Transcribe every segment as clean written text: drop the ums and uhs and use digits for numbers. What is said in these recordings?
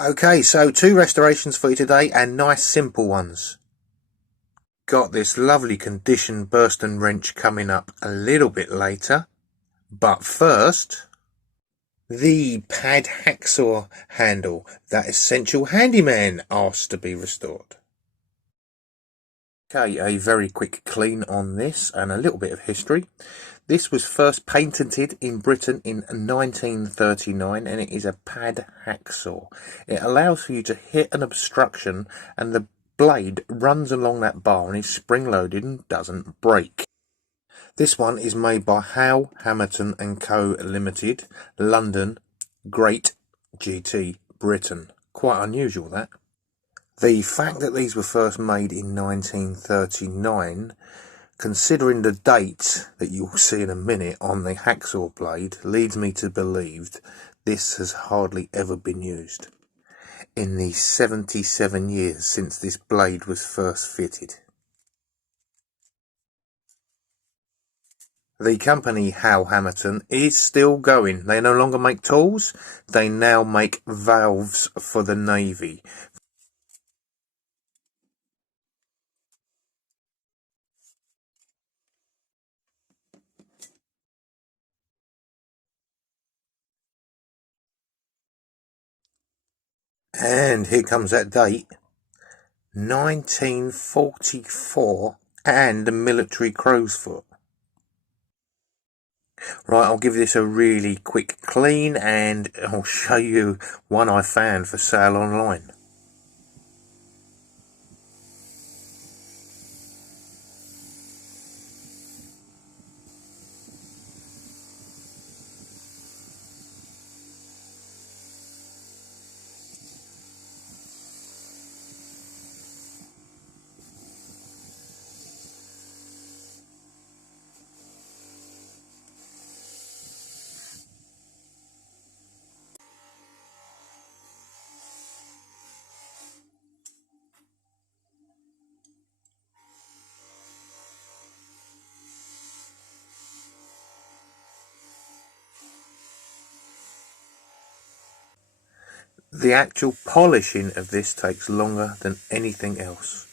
Okay, so two restorations for you today, and nice simple ones. Got this lovely condition Burston wrench coming up a little bit later, but first, the padhacksaw handle that Essential Handyman asked to be restored. Okay, a very quick clean on this and a little bit of history. This was first patented in Britain in 1939 and it is a padhacksaw. It allows for you to hit an obstruction and the blade runs along that bar and is spring loaded and doesn't break. This one is made by Howe, Hamilton and Co. Limited, London, Great GT, Britain. Quite unusual, that. The fact that these were first made in 1939, considering the date that you'll see in a minute on the hacksaw blade, leads me to believe this has hardly ever been used in the 77 years since this blade was first fitted. The company Howe Hamilton is still going. They no longer make tools, they now make valves for the Navy. And here comes that date, 1944, and the military crow's foot. Right, I'll give this a really quick clean and I'll show you one I found for sale online. The actual polishing of this takes longer than anything else.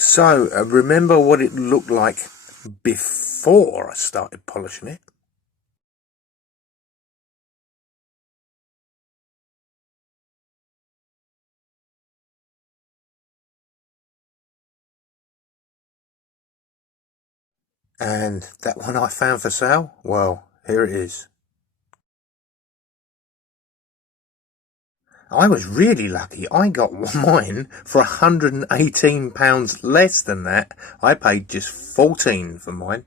So, remember what it looked like before I started polishing it? And that one I found for sale? Well, here it is. I was really lucky. I got mine for £118 less than that. I paid just $14 for mine.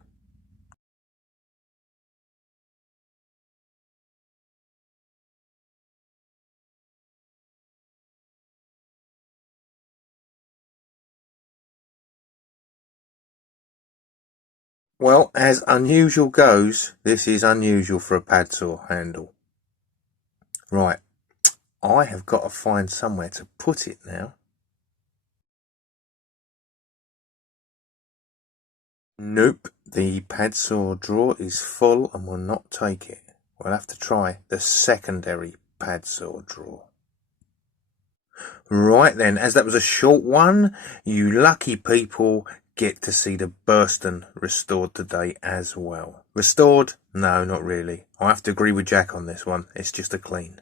Well, as unusual goes, this is unusual for a padsaw handle. Right, I have got to find somewhere to put it now. Nope, the padsaw drawer is full and will not take it. We'll have to try the secondary padsaw drawer. Right then, as that was a short one, you lucky people get to see the Burston restored today as well. Restored? No, not really. I have to agree with Jack on this one. It's just a clean.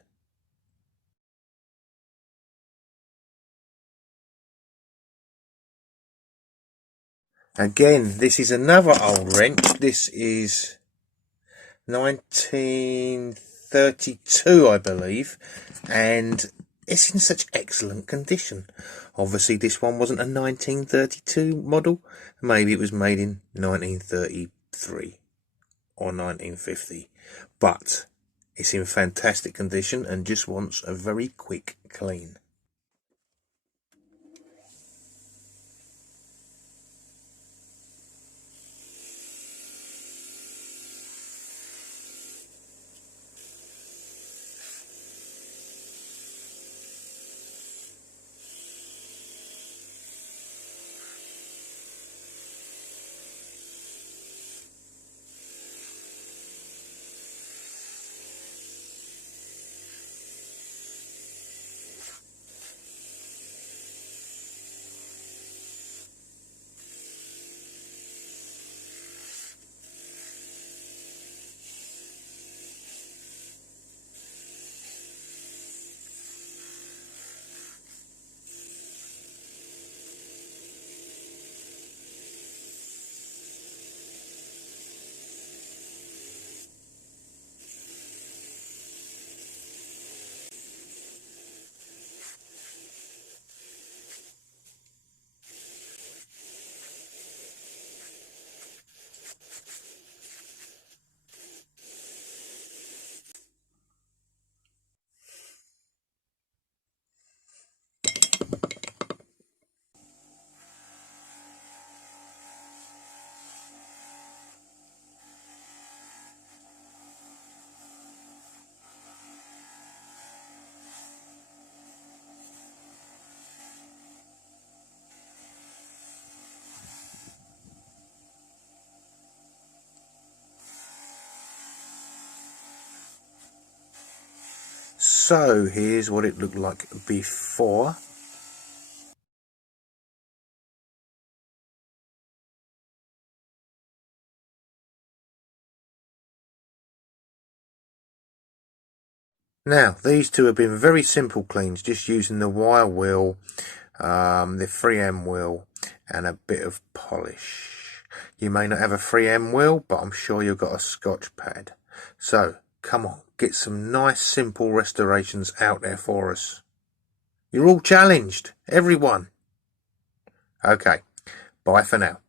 Again, this is another old wrench. This is 1930 1932, I believe, and it's in such excellent condition. Obviously, this one wasn't a 1932 model. Maybe it was made in 1933 or 1950, but it's in fantastic condition and just wants a very quick clean. So here's what it looked like before. Now, these two have been very simple cleans, just using the wire wheel, the 3M wheel, and a bit of polish. You may not have a 3M wheel, but I'm sure you've got a Scotch pad. So, come on, get some nice simple restorations out there for us. You're all challenged, everyone. Okay, bye for now.